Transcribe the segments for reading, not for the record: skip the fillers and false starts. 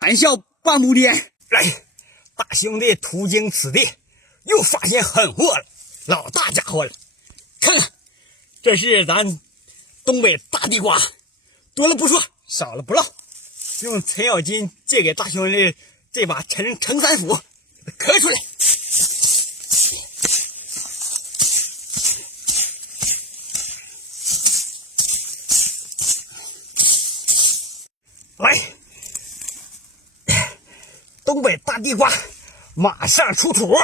谈笑半步颠。来，大兄弟途经此地，又发现狠货了，老大家伙了。看看，这是咱东北大地瓜，多了不说，少了不落。用程咬金借给大兄弟这把陈三斧磕出来。来，东北大地瓜马上出土。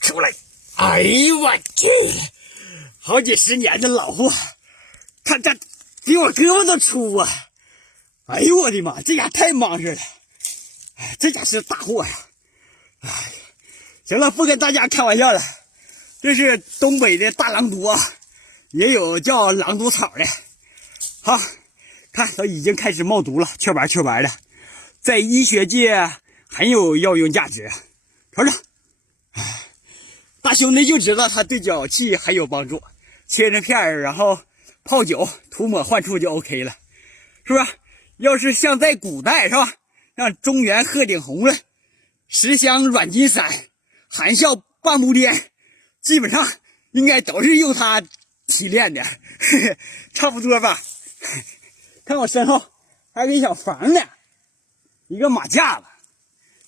出来！哎呦我去，好几十年的老货，看这比我胳膊都粗啊！哎呦我的妈，这家太莽实了，这家是大货呀！哎，行了，不跟大家开玩笑了，这是东北的大狼毒啊，也有叫狼毒草的。好，看都已经开始冒毒了，雀白的，在医学界很有药用价值。瞅瞅，大兄弟就知道它对脚气很有帮助，切成片儿，然后泡酒，涂抹患处就 OK 了，是不是？要是像在古代是吧？像中原鹤顶红了，十香软筋散，含笑半步颠，基本上应该都是用它提炼的，差不多吧。看我身后还有个小房呢，一个马架子，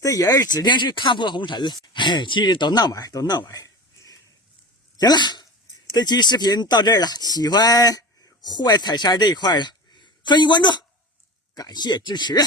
这人指定是看破红尘了。哎，其实都闹玩。行了，这期视频到这儿了，喜欢户外采山这一块的，欢迎关注，感谢支持。